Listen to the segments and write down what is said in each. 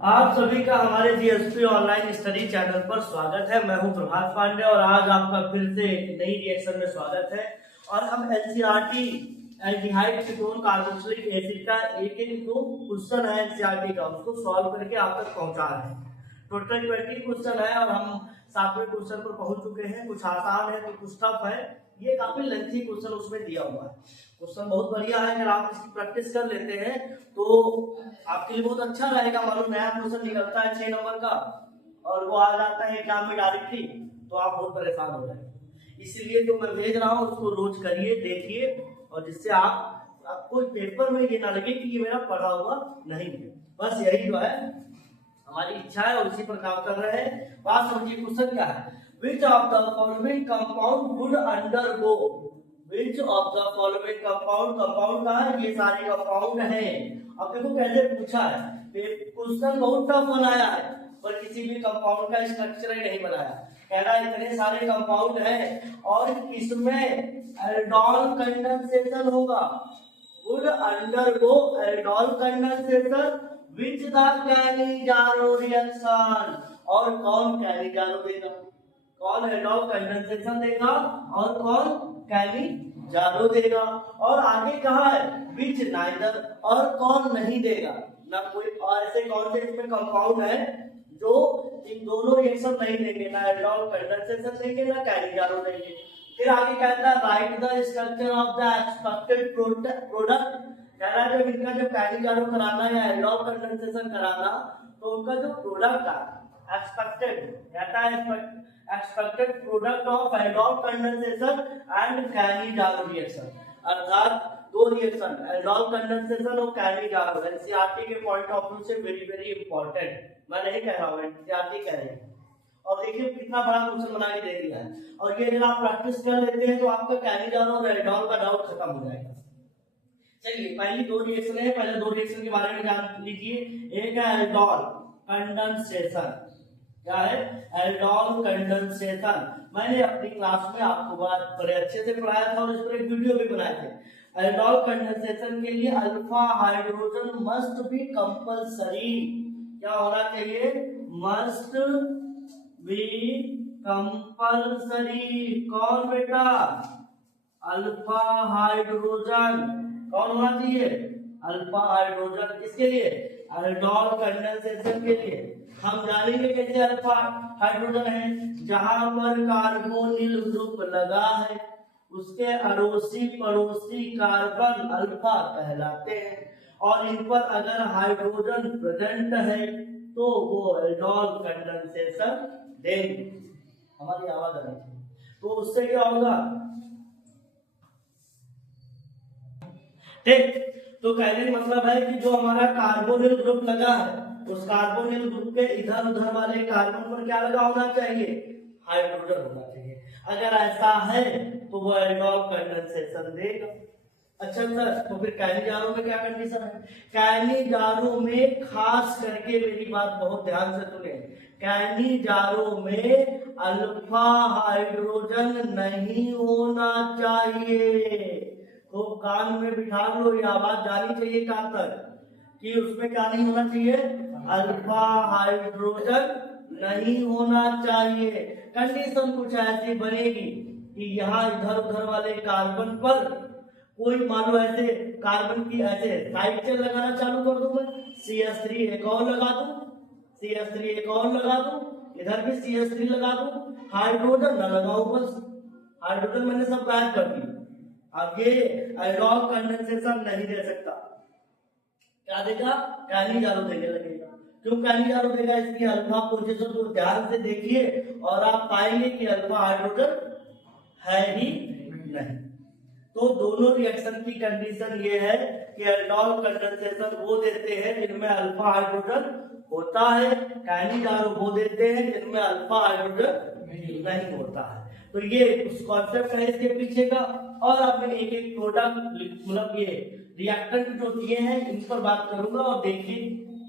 आप सभी का हमारे जीएसपी ऑनलाइन स्टडी चैनल पर स्वागत है। मैं हूं प्रभात पांडे और आज आपका फिर से एक नई रिएक्शन में स्वागत है। और हम NCERT aldehyde ketone carboxylic acid का एक जो क्वेश्चन है एनसीईआरटी का उसको सॉल्व करके आप तक पहुंचा रहे हैं। टोटल 20 क्वेश्चन है और हम 7वें क्वेश्चन पर पहुंच चुके हैं। कुछ आसान है तो कुछ टफ है। ये काफी लेंथी क्वेश्चन उसमें दिया हुआ है। क्वेश्चन बहुत बढ़िया है। अगर आप इसकी प्रैक्टिस कर लेते हैं तो आपके लिए बहुत अच्छा रहेगा। मालूम नया क्वेश्चन निकलता है 6 नंबर का और वो आ जाता है एग्जाम में डायरेक्टली, तो आप बहुत परेशान हो जाएंगे। इसीलिए जो मैं भेज रहा हूँ उसको रोज करिए, देखिए, और जिससे आपको पेपर में ये ना लगे कि ये मेरा पढ़ा हुआ नहीं है। बस यही जो है हमारी इच्छा है और इसी पर काम कर रहे हैं। बात समझिए, क्वेश्चन क्या है? Which of the following compound would undergo? Which of the following compound का है? ये सारे कंपाउंड हैं। अब देखो कैसे पूछा है। क्वेश्चन बहुत टफ बनाया है पर किसी भी कंपाउंड का स्ट्रक्चर ही नहीं बनाया। कह रहा है इतने सारे कंपाउंड हैं और किसमें एल्डोल कंडेंसेशन होगा। would undergo aldol condensation which the Cannizzaro reaction। और कौन कैनिजारो देगा? कौन एल्डोल कंडेंसेशन देगा और कौन कैनिजारो देगा? और आगे कहा है which neither, और कौन नहीं देगा ना कोई। और ऐसे कौन से इसमें कंपाउंड है जो इन दोनों रिएक्शन नहीं देंगे, ना एल्डोल कंडेंसेशन देंगे ना कैनिजारो देंगे। फिर आगे कहता है right the structure of the expected product. कह रहा है जब इनका जब कैनिजारो कराना या एल्डोल कंडेंसेशन कराना तो उनका जो प्रोडक्ट है एक्सपेक्टेड, कहता है expected product of aldol condensation and Cannizzaro reaction. अर्थात दो रिएक्शन एल्डोल कंडेंसेशन और कैनिजारो एनसीईआरटी के पॉइंट ऑफ व्यू से वेरी वेरी इंपॉर्टेंट। मैं नहीं कह रहा हूँ, एनसीईआरटी कह रही है। और देखिए कितना बड़ा क्वेश्चन बना के दे दिया है। और ये अगर आप प्रैक्टिस कर लेते हैं तो आपका कैनिजारो और एल्डोल का डाउट खत्म हो जाएगा। चलिए पहली दो रिएक्शन है, पहले दो रिएक्शन के बारे में जान लीजिए। एक है एल्डोल कंडेंसेशन। क्या है? Aldol condensation. मैंने अपनी क्लास में आपको बड़े अच्छे से पढ़ाया था और इस पर एक वीडियो भी बनाए थे। एल्डोल कंडेंसेशन के लिए alpha hydrogen must be compulsory. क्या होना चाहिए? Must be compulsory. कौन बेटा? Alpha hydrogen. कौन होना चाहिए? Alpha hydrogen. किसके लिए? एल्डोल कंडेंसेशन के लिए। हम जानेंगे कैसे अल्फा हाइड्रोजन है। जहां पर कार्बोनिल ग्रुप लगा है उसके अड़ोसी पड़ोसी कार्बन अल्फा कहलाते हैं और इन पर अगर हाइड्रोजन प्रेजेंट है तो वो एल्डोल कंडेंसेशन देंगे। हमारी आवाज आ रही है तो उससे क्या होगा? ठीक, तो कहने का मतलब है कि जो हमारा कार्बोनिल ग्रुप लगा है उस कार्बोनिल ग्रुप के इधर उधर वाले कार्बन पर क्या लगा होना चाहिए? हाइड्रोजन होना चाहिए। अगर ऐसा है तो वो एल्डोल कंडेंसेशन देगा। अच्छा सर, तो फिर कैनिजारो में क्या कंडीशन है? कैनिजारो में खास करके मेरी बात बहुत ध्यान से सुने। कैनिजारो में अल्फा हाइड्रोजन नहीं होना चाहिए। तो कान में बिठा लो, ये आवाज जानी चाहिए कान तक कि उसमें क्या नहीं होना चाहिए? अल्फा हाइड्रोजन नहीं होना चाहिए। कंडीशन कुछ ऐसी बनेगी कि यहाँ इधर उधर वाले कार्बन पर कोई मान लो ऐसे कार्बन की ऐसे साइड चेन लगाना चालू कर दूं मैं, CH3 एक और लगा दूं, CH3 एक और लगा दूं, इधर भी CH3 लगा दूं, हाइड्रोजन न लगाऊं, बस हाइड्रोजन मैंने सब गायब कर दिया। अब ये एल्डोल कंडेंसेशन नहीं दे सकता। क्या देगा? कैनिजारो देने लगेगा। क्यों कैनिजारो देगा? इसकी अल्फा पोजीशन को ध्यान से देखिए और आप पाएंगे कि अल्फा हाइड्रोजन है ही नहीं। तो दोनों रिएक्शन की कंडीशन ये है कि एल्डोल कंडेंसेशन वो देते हैं जिनमें अल्फा हाइड्रोजन होता है, कैनिजारो वो देते हैं जिनमें अल्फा हाइड्रोजन नहीं होता है। तो ये उस कॉन्सेप्ट है इसके पीछे का। और अब मैं एक एक प्रोडक्ट मतलब ये रिएक्टेंट जो दिए हैं इन पर बात करूंगा और देखिए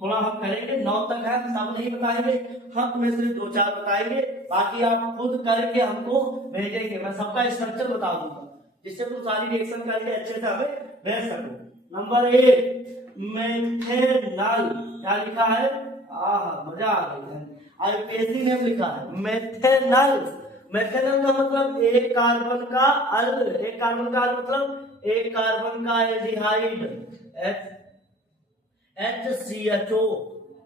थोड़ा हम करेंगे। 9 तक है, सब नहीं बताएंगे, हम तुम्हें सिर्फ 2-4 बताएंगे, बाकी आप खुद करके हमको भेजेंगे। मैं सबका स्ट्रक्चर बता दूंगा जिससे तुम सारी रिएक्शन करके अच्छे से हमें भेज सको। Number 1 methanol. क्या लिखा है? मजा आ गई है। आईपीएससी ने लिखा है मेथेनल। मेथेनल का मतलब एक कार्बन का मतलब एक कार्बन का एल्डिहाइड HCHO,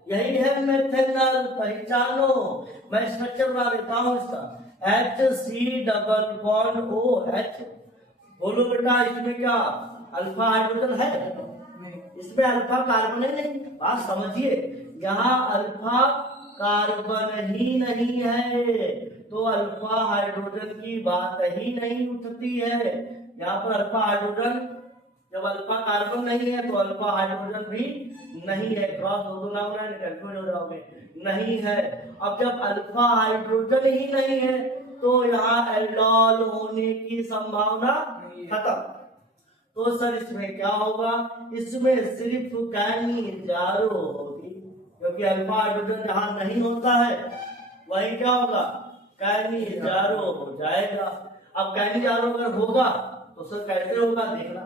यही है मेथेनल। पहचानो, मैं स्ट्रक्चर बना देता हूं इसका। HC double bond OH। बोलो बेटा, इसमें क्या अल्फा हाइड्रोजन है? इसमें अल्फा कार्बन है नहीं। बात समझिए, यहाँ अल्फा कार्बन ही नहीं है तो अल्फा हाइड्रोजन की बात ही नहीं उठती है। यहाँ पर अल्फा हाइड्रोजन, जब अल्फा कार्बन नहीं है तो अल्फा हाइड्रोजन भी नहीं है। क्रॉस दो ना होना, कंफ्यूज हो जाओगे, नहीं है। अब जब अल्फा हाइड्रोजन ही नहीं है तो यहाँ एल्डोल होने की संभावना खत्म। तो सर इसमें क्या होगा? इसमें सिर्फ कैनिजारो होगी, क्योंकि अल्फा हाइड्रोजन जहां नहीं होता है वही क्या होगा? कैनिजारो हो जाएगा। अब कैनिजारो अगर होगा तो सर कैसे होगा देखना।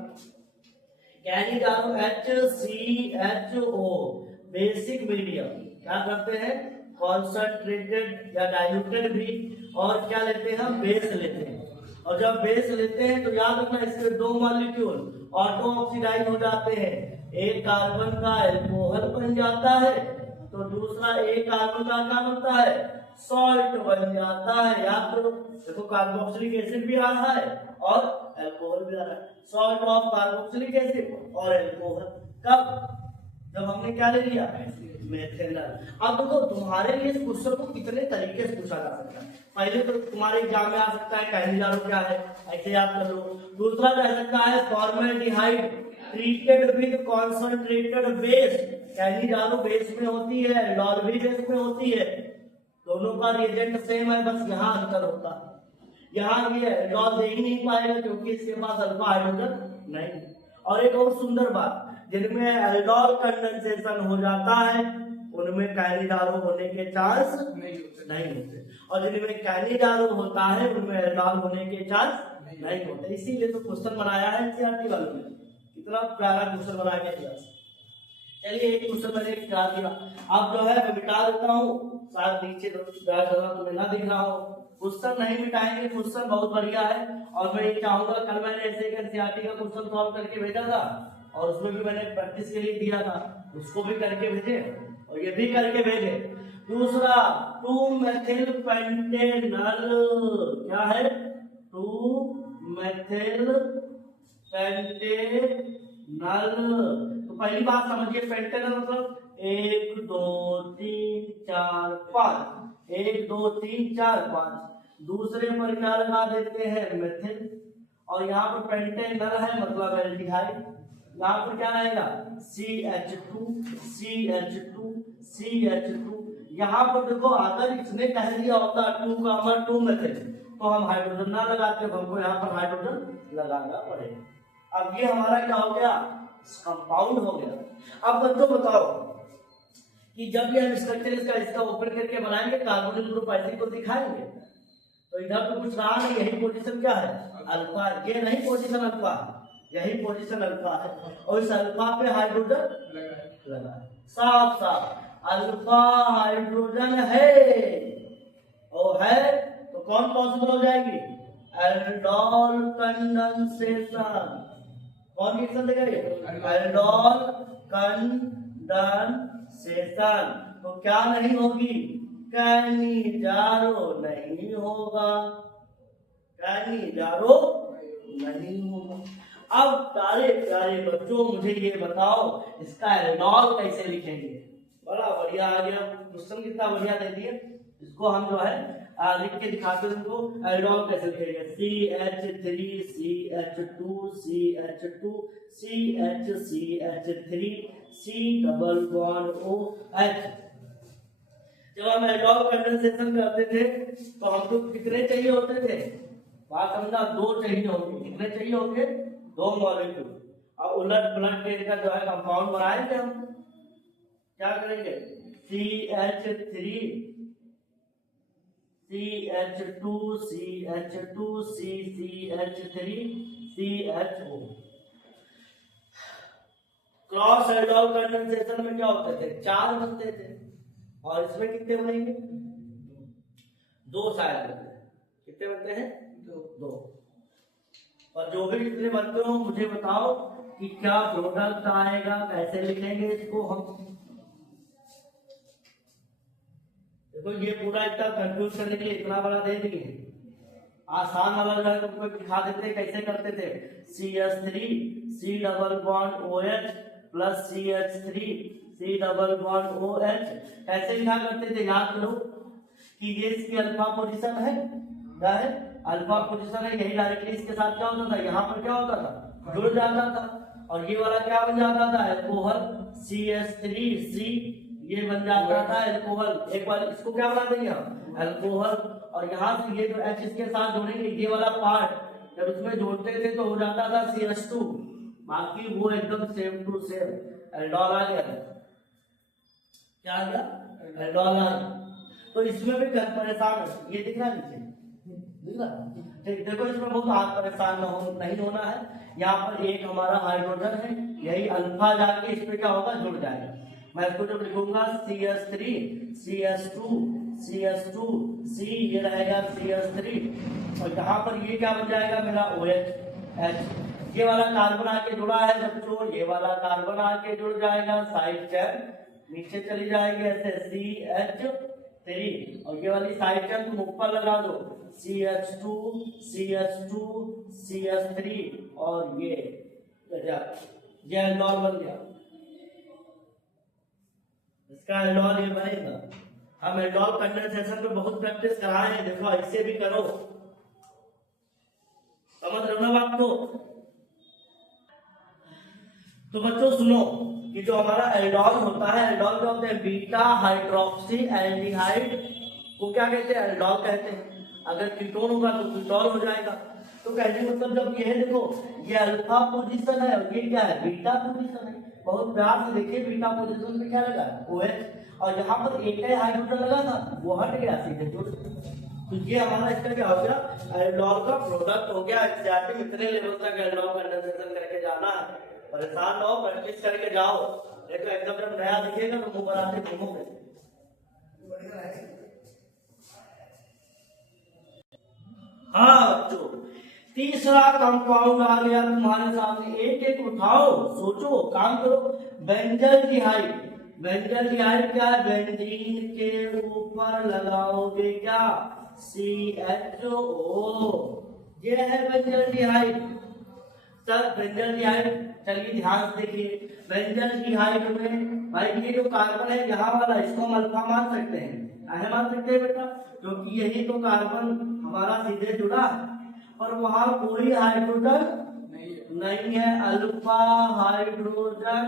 कैनिजारो HCHO बेसिक मीडियम क्या करते हैं? कॉन्सेंट्रेटेड या डाइल्यूटेड भी, और क्या लेते हैं हम? बेस लेते हैं। और जब बेस लेते हैं तो याद रखना, इसके दो मॉलिक्यूल ऑटो ऑक्सीडाइज हो जाते हैं। एक कार्बन का एल्कोहल बन जाता है तो दूसरा एक कार्बन का क्या बनता है? सॉल्ट बन जाता है। याद करो, देखो कार्बोक्सिलिक एसिड भी आ रहा है और एल्कोहल भी आ रहा है। सॉल्ट ऑफ कार्बोक्सिलिक एसिड और एल्कोहल। कब? जब हमने क्या ले लिया? मेथेनल। अब देखो, तुम्हारे लिए इस क्वेश्चन को कितने तरीके से पूछा जा सकता है। पहले तो तुम्हारे एग्जाम में आ सकता है कैनिजारो क्या है, ऐसे याद कर लो। दूसरा कह सकता है formaldehyde treated with concentrated base. Cannizzaro base में होती है, एल्डोल भी बेस में होती है, दोनों का रिएजेंट सेम है, बस यहाँ अंतर होता है। यहाँ ये एल्डोल दे ही नहीं पाएगा क्योंकि इसके पास अल्फा हाइड्रोजन नहीं। और एक और सुंदर बात, जिनमें एल्डोल कंडेंसेशन हो जाता है उनमें कैनिजारो होने के चांस नहीं होते, और जिनमें कैनिजारो होता है उनमें एल्डोल होने के चांस नहीं होते। इसीलिए तो क्वेश्चन बनाया है एनसीईआरटी वालों ने, कितना प्यारा क्वेश्चन बनाया गया। चलिए एक क्वेश्चन मैंने क्या दिया, अब जो है मैं मिटा देता हूँ, शायद नीचे तुम्हें ना दिख रहा हो। क्वेश्चन नहीं मिटाएंगे, क्वेश्चन बहुत बढ़िया है। और मैं ये चाहूंगा, कल मैंने ऐसे एक एनसीईआरटी का क्वेश्चन सॉल्व करके भेजा था और उसमें भी मैंने प्रैक्टिस के लिए दिया था, उसको भी करके भेजे और ये भी करके भेजे। दूसरा 2-मेथिल पेंटेनल, क्या है? 2-मेथिल पेंटेनल। तो पहली बात समझिए, पेंटेनल मतलब 1 2 3 4 5, 1 2 3 4 5। दूसरे पर क्या लगा देते हैं? मेथिल। और यहाँ पर पेंटेनल है मतलब एल्डिहाइड। यहाँ पर क्या रहेगा? CH2 CH2 CH2। यहाँ पर देखो, अगर इसने कह दिया होता 2 का अमर 2 मेथिल तो हम हाइड्रोजन ना लगाते, हमको यहाँ पर हाइड्रोजन लगाना पड़ेगा। अब ये हमारा क्या हो गया? कंपाउंड हो गया। अब बच्चों बताओ कि जब ये हम स्ट्रक्चर इसका ओपन करके बनाएंगे, कार्बोनिल ग्रुप ऐसे को दिखाएंगे, तो इधर तो कुछ रहा नहीं, यही पोजीशन क्या है? अल्फा। ये नहीं पोजीशन अल्फा, यही पोजीशन अल्फा है, और इस अल्फा पे हाइड्रोजन लगा। साफ साफ अल्फा हाइड्रोजन है, और है तो कौन पॉसिबल हो जाएगी? Aldol condensation. कौन रिएक्शन देगा ये? Aldol condensation. तो क्या नहीं होगी? कैनिजारो नहीं होगा, कैनिजारो नहीं होगा। अब प्यारे प्यारे बच्चों, मुझे ये बताओ इसका एल्डोल कैसे लिखेंगे? बड़ा बढ़िया आ गया क्वेश्चन, कितना बढ़िया दे दिए। इसको हम जो है लिख के दिखाते हैं उनको। एल्डोल कैसे लिखेंगे? CH3 CH2 CH2 CH3 C double bond OH। जब हम एल्डोल कंडेंसेशन करते थे तो हमको कितने चाहिए होते थे? बात समझना, 2 चाहिए होंगे। कितने चाहिए होंगे? 2 मॉलिक्यूल। अब उलट पलट के इनका जो है कंपाउंड बनाएंगे हम। क्या करेंगे? CH3 CH2 CH2 CH3 CHO। Cross aldol condensation में क्या होते थे, 4 बनते थे, और इसमें कितने बनेंगे, 2 शायद बनते हैं। कितने बनते हैं, 2। और जो भी जितने बनते हो मुझे बताओ कि क्या प्रोडक्ट आएगा, कैसे लिखेंगे इसको हम। देखो ये पूरा इतना कंफ्यूज करने के लिए इतना बड़ा दे दिए, आसान वाला तुमको दिखा देते कैसे करते थे। CH3 C double bond OH plus CH3 C double bond OH कैसे लिखा करते थे, याद करो कि ये इसकी अल्फा पोजीशन है, क्या है, अल्फा पोजीशन है। यही डायरेक्टली इसके साथ क्या होता था, यहाँ पर क्या होता था, जुड़ जाता था, और ये वाला क्या बन जाता था, अल्कोहल CH3C, ये बन जाता था अल्कोहल। एक बार इसको क्या बना देंगे हम, अल्कोहल, और यहाँ से ये जो H इसके साथ जोड़ेंगे, ये वाला पार्ट जब इसमें जोड़ते थे तो हो जाता था CH2, बाकी वो एकदम सेम टू सेम एल्डोल आ गया। क्या आ गया, एल्डोल आ गया। तो इसमें भी घर परेशान है, ये दिख रहा है नीचे, दिख रहा, देखो इसमें बहुत परेशान नहीं होना है। यहाँ पर एक हमारा हाइड्रोजन है, यही अल्फा जाके इस पे क्या होगा, जुड़ जाएगा। मैं इसको जब लिखूंगा CH3 CH2 CH2 C, ये रहेगा CH3, और यहाँ पर ये क्या बन जाएगा मेरा OH। ये वाला कार्बन आके जुड़ा है बच्चों, ये वाला कार्बन आके जुड़ जाएगा, साइड चेन नीचे चली जाएगी ऐसे CH3, और ये वाली साइड चेन तुम ऊपर लगा दो CH2 CH2 CH3, और ये एल्डोल बन गया। इसका एल्डोल ये बनेगा। हम एल्डोल कंडेंसेशन पे बहुत प्रैक्टिस कराए हैं, देखो ऐसे भी करो, समझ रहे हो ना बात को। तो बच्चों सुनो कि जो हमारा एल्डोल होता है, एल्डोल क्या होते हैं, बीटा हाइड्रोक्सी एल्डिहाइड को क्या कहते हैं, एल्डोल कहते हैं। अगर कीटोन होगा तो कीटोल हो जाएगा। तो कहने मतलब जब ये है, देखो ये अल्फा पोजीशन है और ये क्या है, बीटा पोजीशन है। बहुत प्यार से देखिए, बीटा पोजीशन पे क्या लगा, OH, और यहाँ पर एक ही हाइड्रोजन लगा था, वो हट गया सीधे जुड़। तो ये हमारा इसका क्या हो गया, एल्डोल का प्रोडक्ट हो गया। एग्जैक्टली इतने लेवल तक एल्डोल कंडेंसेशन करके जाना है, परेशान हो, प्रैक्टिस करके जाओ, देखो एकदम जब नया दिखेगा तो मुंह बनाते घूमोगे। हाँ बच्चों, तीसरा कंपाउंड आ गया तुम्हारे सामने, एक एक उठाओ, सोचो, काम करो। बेंजल्डिहाइड, बेंजल्डिहाइड क्या है, बेंजीन के ऊपर लगाओगे क्या, CHO, ये है बेंजल्डिहाइड। तब बेंजल्डिहाइड, चलिए ध्यान से देखिए, बेंजल्डिहाइड में भाई ये जो कार्बन है यहाँ वाला, इसको हम अल्फा मान सकते हैं, काहे मान सकते हैं बेटा, क्योंकि यही तो कार्बन हमारा सीधे जुड़ा है, और वहां कोई हाइड्रोजन नहीं है, अल्फा हाइड्रोजन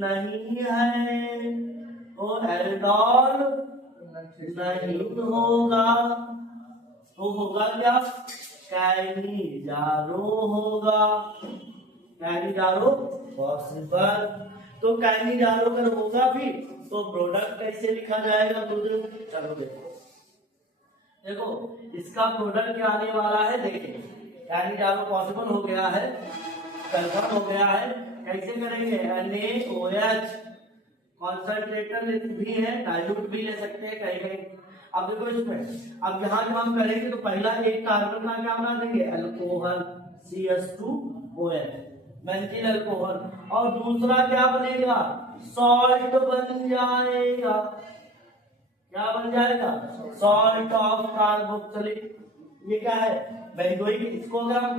नहीं है, तो एल्डोल नहीं होगा। तो होगा क्या, कैनिजारो होगा, कैनिजारो पॉसिबल। तो कैनिजारो अगर होगा भी तो प्रोडक्ट कैसे लिखा जाएगा, तो चलो देखो, देखो इसका प्रोडक्ट क्या आने वाला है, देखिए कैनिजारो पॉसिबल हो गया है, कंफर्म हो गया है। कैसे करेंगे, NaOH, कॉन्सेंट्रेटेड भी है, डाइल्यूट भी ले सकते हैं कहीं कहीं। अब देखो इसमें, अब यहाँ जब हम करेंगे तो पहला एक कार्बन का क्या बना देंगे, अल्कोहल CH2OH, बेंजीन अल्कोहल, और दूसरा क्या बनेगा, सॉल्ट बन जाएगा। क्या बन जाएगा, सॉल्ट ऑफ कार्बोक्सिलिक। ये क्या है, बेंजोइक। इसको अगर हम,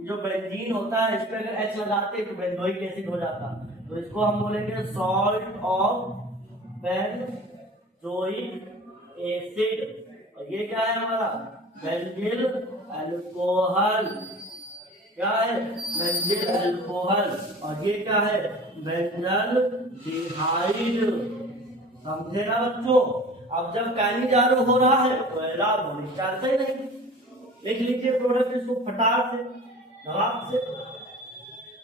जो बेंजीन होता है इस पे अगर H लगाते तो बेंजोइक एसिड हो जाता, तो इसको हम बोलेंगे सॉल्ट ऑफ बेंजोइक एसिड। और ये क्या है हमारा, बेंजील अल्कोहल। क्या है, बेंजील अल्कोहल, और ये क्या है, बेंजल्डिहाइड। समझे ना बच्चों। अब जब कैनिजारो हो रहा है तो एल्डोल होने चाहते ही नहीं, लिख लीजिए प्रोडक्ट इसको फटाक से, धड़ाक से।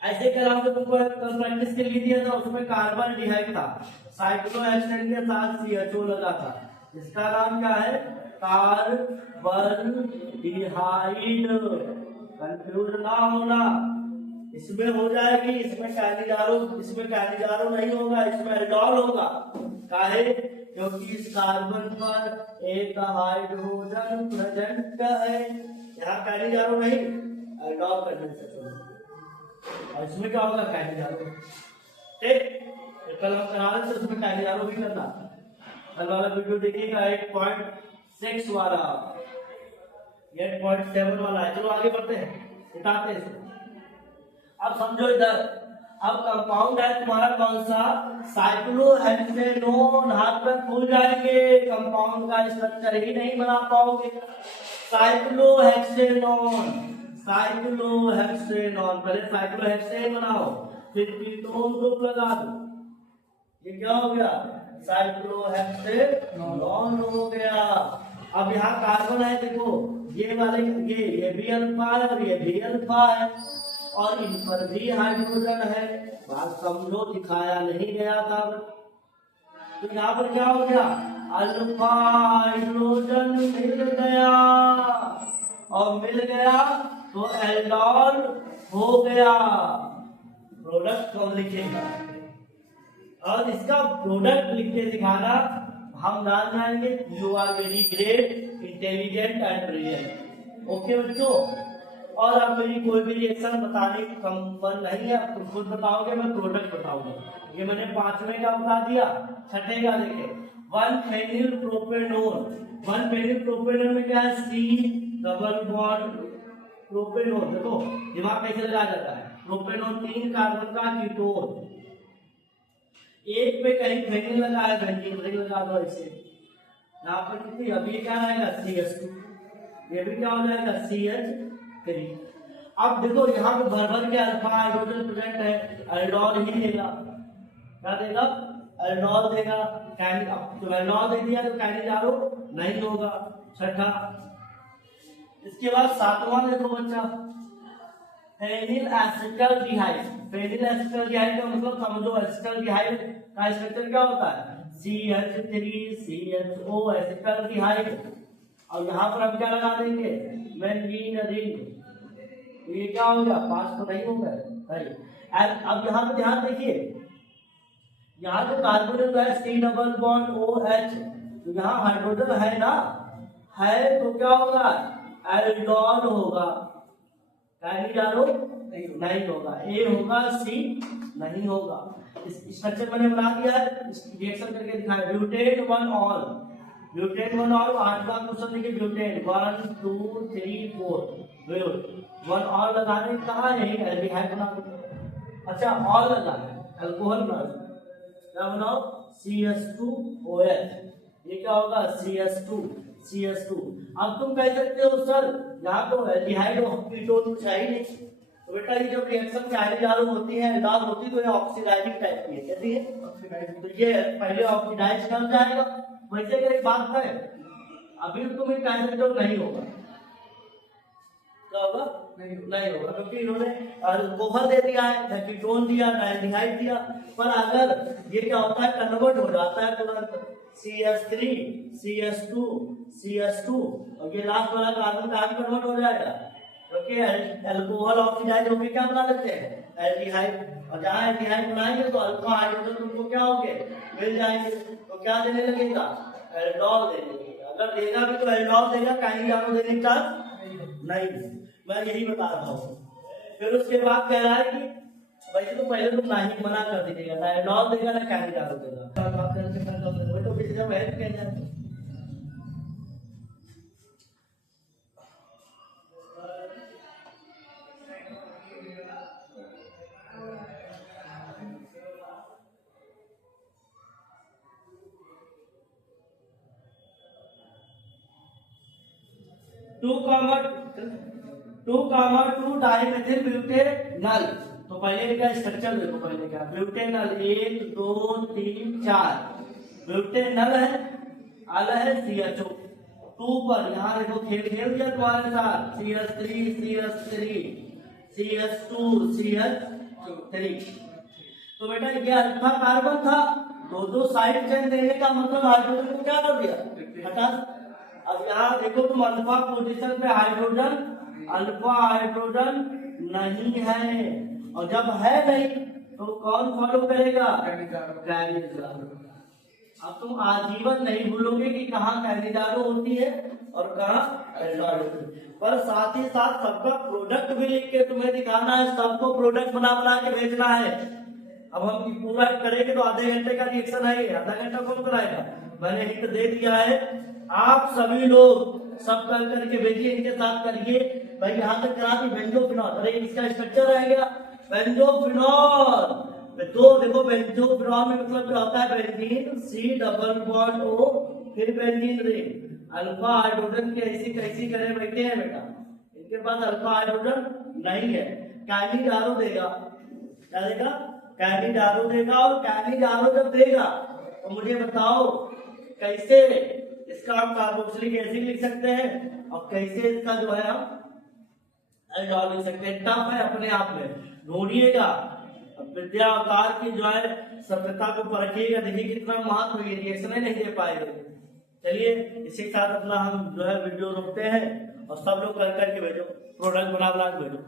ऐसे कलाम से तुमको कल प्रैक्टिस के लिए दिया था, उसमें कार्बन डिहाइड था, साइक्लोहेक्सेन के साथ CHO लगा था, इसका नाम क्या है, कार्बन डिहाइड। कंफ्यूज ना होना, इसमें हो जाएगी, इसमें कैनिजारो नहीं होगा, इसमें एल्डोल होगा। काहे? क्योंकि इस कार्बन पर एक हाइड्रोजन प्रेजेंट है। यहाँ कैनिजारो नहीं, एल्डोल कंडेंसेशन होगा। और इसमें क्या होगा? कैनिजारो। ठीक, कल हम करा रहे थे, उसमें कैनिजारो भी करना। कल वाला वीडियो देखिएगा 8.6 वाला, 8.7 वाला है। चलो आगे बढ़ते हैं, उठाते हैं इसको। अब समझो इधर, अब कंपाउंड है तुम्हारा कौन सा? साइक्लोहेक्सेनोन। हाथ में भूल जाएंगे, कंपाउंड का स्ट्रक्चर ही नहीं बना पाओगे। साइक्लोहेक्सेनोन, साइक्लोहेक्सेनोन, पहले साइक्लोहेक्सेन बनाओ, फिर कीटोन ग्रुप लगा दो। ये क्या हो गया? साइक्लोहेक्सेनोन हो गया। अब यहाँ कार्बन है, देखो ये वाले, ये भी अल्फा है और ये भी अल्फा है, और इन पर भी हाइड्रोजन है। बात समझो, दिखाया नहीं गया था। तो यहाँ पर क्या हो गया? अल्फा हाइड्रोजन मिल गया, और मिल गया तो एल्डोल हो गया। प्रोडक्ट कौन लिखेगा? और इसका प्रोडक्ट लिख के दिखाना हम जान जाएंगे। You are very great, intelligent and brilliant. Okay बच्चों, और आप मेरी कोई भी रिएक्शन बताने की कंपन नहीं है, आप खुद बताओगे, मैं प्रोडक्ट बताऊंगा। ये मैंने 5वें का बता दिया। छठे का देखिए, 1 फेनिल प्रोपेनोन। 1 फेनिल प्रोपेनोन में क्या है? C double bond propanone. देखो दिमाग कैसे लगाया जाता है। प्रोपेनोन 3 कार्बन का कीटोन, एक पे कहीं फेनिल लगा है, बेंजीन रिंग लगा दो ऐसे। यहाँ पर कितनी? अभी क्या आएगा? CH2। ये भी क्या हो जाएगा? CH3। अब देखो यहाँ पे भर भर के अल्फा हाइड्रोजन प्रेजेंट है, एल्डोल ही देगा। क्या देगा? एल्डोल देगा। तो एल्डोल दे दिया तो कैनिजारो नहीं होगा। छठा, इसके बाद 7वां देखो बच्चा, फेनिल एसिटल्डिहाइड। फेनिल एसिटल्डिहाइड का मतलब समझो, एसिटल्डिहाइड का स्ट्रक्चर क्या होता है? CH3 CHO acetaldehyde. और यहाँ पर हम क्या लगा देंगे? Benzene ring. ये क्या हो गया? 5 तो नहीं होगा, सही। अब यहाँ पे ध्यान देखिए, यहाँ जो कार्बन है C डबल बॉन्ड OH, तो यहाँ हाइड्रोजन है ना, है तो क्या होगा? एल्डोल होगा। कैनिजारो नहीं होगा। ए होगा, C नहीं होगा। इस स्ट्रक्चर मैंने बना दिया है, रिएक्शन करके दिखाया। Butane 1 ol, butane 1 ol. 8वां क्वेश्चन देखिए, ब्यूटेन 1 2 3 4, 1 ऑल लगाने कहा है, एल्डिहाइड बना दो। अच्छा, ऑल लगाना है, अल्कोहल बना दो। क्या बनाओ? CH2OH। ये क्या होगा? CH2। अब तुम कह सकते हो सर यहाँ तो एल्डिहाइड और कीटोन कुछ है ही नहीं। तो बेटा ये जब रिएक्शन कैनिजारो होती है, एल्डोल होती है, तो ये ऑक्सीडाइजिंग टाइप की है। कैसी है? ऑक्सीडाइजिंग। तो ये पहले ऑक्सीडाइज कर जाएगा। वैसे अगर एक बात है, अभी तुम कह सकते हो नहीं होगा। क्या होगा? नहीं होगा, क्योंकि इन्होंने अल्कोहल दे दिया है, कीटोन दिया, एल्डिहाइड दिया। पर अगर ये क्या होता है? कन्वर्ट हो जाता है तुरंत। CH3 CH2 और ये लास्ट वाला कार्बन का कन्वर्ट हो जाएगा, क्योंकि अल्कोहल ऑक्सीडाइज होकर क्या बना लेते हैं? एल्डिहाइड। और जहाँ एल्डिहाइड बनाएंगे तो अल्फा हाइड्रोजन तुमको क्या होंगे? मिल जाएंगे। तो क्या देने लगेगा? एल्डोल देने लगेगा। अगर देगा भी तो एल्डोल देगा, कैनिजारो देने का नहीं। मैं यही बता रहा हूँ। फिर उसके बाद कह रहा है कि वैसे तो पहले तुम नहीं मना कर दीजिएगा, ना एल्डोल देगा ना कैनिजारो देगा। तो फिर जब है कह जाए 2,2 डाइमेथिल ब्यूटेनल। तो पहले का स्ट्रक्चर देखो, पहले क्या ब्यूटेनल 1 2 3 4 ब्यूटेनल है, अल है CHO 2 पर। यहाँ देखो खेल दिया तुम्हारे साथ, CH3 CH2 CH3। तो बेटा ये अल्फा कार्बन था, दो साइड चेन देने का मतलब हाइड्रोजन को क्या कर दिया? हटा। अब यहाँ देखो तुम अल्फा पोजीशन पे हाइड्रोजन, अल्फा हाइड्रोजन नहीं है, और जब है नहीं तो कौन फॉलो करेगा? कैनिजारो। अब तुम आजीवन नहीं भूलोगे कि कहाँ कैनिजारो होती है और कहाँ एल्डारो होती है, पर साथ ही साथ सबका प्रोडक्ट भी लिख के तुम्हें दिखाना है, सबको प्रोडक्ट बना बना के भेजना है। अब हम पूरा करेंगे तो आधे घंटे का रिएक्शन है, आधा घंटा कौन कराएगा? मैंने हिंट दे दिया है, आप सभी लोग सब कर करके भेजिए, इनके साथ करिए भाई। यहाँ तक करा दी बेंजोफिनॉल, अरे इसका स्ट्रक्चर रहेगा बेंजोफिनॉल। तो देखो बेंजोफिनॉल में मतलब क्या होता है? Benzene C double bond O फिर बेंजीन रिंग। अल्फा हाइड्रोजन की ऐसी कैसी करे बैठे हैं बेटा, इनके पास अल्फा हाइड्रोजन नहीं है। कैनिजारो देगा, क्या देगा? कैनिजारो देगा। और कैनिजारो जब देगा तो मुझे बताओ कैसे इसका हम कार्बोक्सिलिक एसिड लिख सकते हैं और कैसे इसका जो है हम एल्डोल लिख सकते हैं। टफ है अपने आप में, ढूंढिएगा। विद्याकार की जो है सभ्यता को परखिएगा, देखिए कितना महत्व है, रिएक्शन नहीं दे पाएंगे। चलिए इसी के साथ अपना हम जो है वीडियो रोकते हैं और सब लोग कर करके भेजो, प्रोडक्ट बना बना के भेजो।